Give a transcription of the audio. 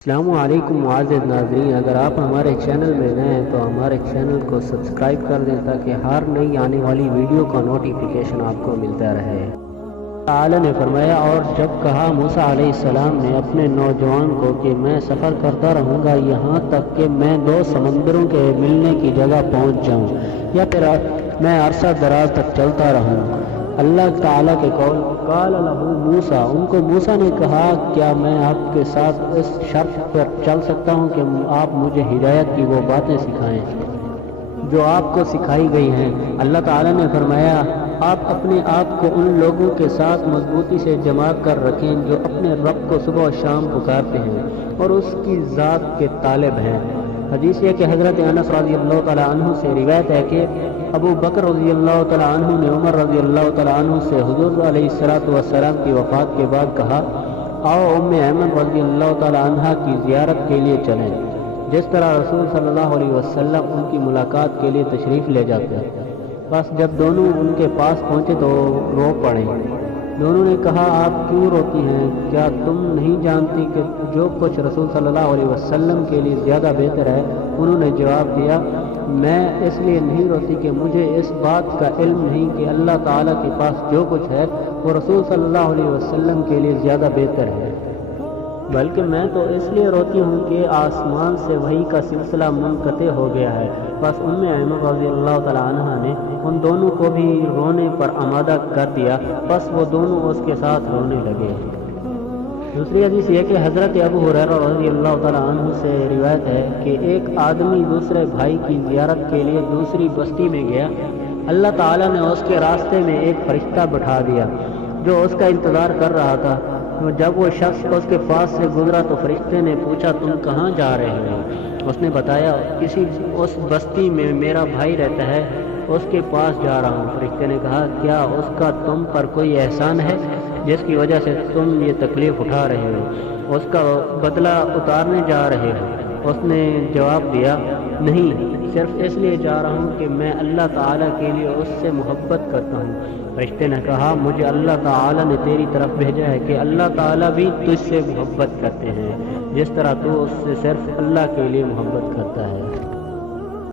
السلام علیکم معزز ناظرین، اگر آپ ہمارے چینل میں نئے ہیں تو ہمارے چینل کو سبسکرائب کر دیں تاکہ ہر نئی آنے والی ویڈیو کا نوٹیفیکیشن آپ کو ملتا رہے۔ تعالی نے فرمایا، اور جب کہا موسیٰ علیہ السلام نے اپنے نوجوان کو کہ میں سفر کرتا رہوں گا یہاں تک کہ میں دو سمندروں کے ملنے کی جگہ پہنچ جاؤں، یا پھر میں عرصہ دراز تک چلتا رہوں۔ اللہ تعالیٰ کے قول قال لہ موسیٰ، ان کو موسیٰ نے کہا کیا میں آپ کے ساتھ اس شرط پر چل سکتا ہوں کہ آپ مجھے ہدایت کی وہ باتیں سکھائیں جو آپ کو سکھائی گئی ہیں۔ اللہ تعالیٰ نے فرمایا، آپ اپنے آپ کو ان لوگوں کے ساتھ مضبوطی سے جمع کر رکھیں جو اپنے رب کو صبح و شام پکارتے ہیں اور اس کی ذات کے طالب ہیں۔ حدیث ہے کہ حضرت انس رضی اللہ تعالیٰ عنہ سے روایت ہے کہ ابو بکر رضی اللہ تعالیٰ عنہ نے عمر رضی اللہ تعالیٰ عنہ سے حضور علیہ السلام کی وفات کے بعد کہا، آؤ ام ایمن رضی اللہ تعالیٰ عنہ کی زیارت کے لیے چلیں، جس طرح رسول صلی اللہ علیہ وسلم ان کی ملاقات کے لیے تشریف لے جاتے۔ بس جب دونوں ان کے پاس پہنچے تو رو پڑے۔ دونوں نے کہا، آپ کیوں روتی ہیں؟ کیا تم نہیں جانتی کہ جو کچھ رسول صلی اللہ علیہ وسلم کے لیے زیادہ بہتر ہے؟ انہوں نے جواب دیا، میں اس لیے نہیں روتی کہ مجھے اس بات کا علم نہیں کہ اللہ تعالیٰ کے پاس جو کچھ ہے وہ رسول صلی اللہ علیہ وسلم کے لیے زیادہ بہتر ہے، بلکہ میں تو اس لیے روتی ہوں کہ آسمان سے وحی کا سلسلہ منقطع ہو گیا ہے۔ بس ام ایمن رضی اللہ تعالیٰ عنہ نے ان دونوں کو بھی رونے پر آمادہ کر دیا، بس وہ دونوں اس کے ساتھ رونے لگے۔ دوسری حدیث یہ کہ حضرت ابو ہریرہ رضی اللہ تعالیٰ عنہ سے روایت ہے کہ ایک آدمی دوسرے بھائی کی زیارت کے لیے دوسری بستی میں گیا۔ اللہ تعالیٰ نے اس کے راستے میں ایک فرشتہ بٹھا دیا جو اس کا انتظار کر رہا تھا۔ جب وہ شخص اس کے پاس سے گزرا تو فرشتے نے پوچھا، تم کہاں جا رہے ہو؟ اس نے بتایا، اس بستی میں میرا بھائی رہتا ہے، اس کے پاس جا رہا ہوں۔ فرشتے نے کہا، کیا اس کا تم پر کوئی احسان ہے جس کی وجہ سے تم یہ تکلیف اٹھا رہے ہو؟ اس کا بدلہ اتارنے جا رہے ہو؟ اس نے جواب دیا، نہیں، صرف اس لیے جا رہا ہوں کہ میں اللہ تعالیٰ کے لیے اس سے محبت کرتا ہوں۔ فرشتے نے کہا، مجھے اللہ تعالیٰ نے تیری طرف بھیجا ہے کہ اللہ تعالیٰ بھی تجھ سے محبت کرتے ہیں جس طرح تو اس سے صرف اللہ کے لیے محبت کرتا ہے۔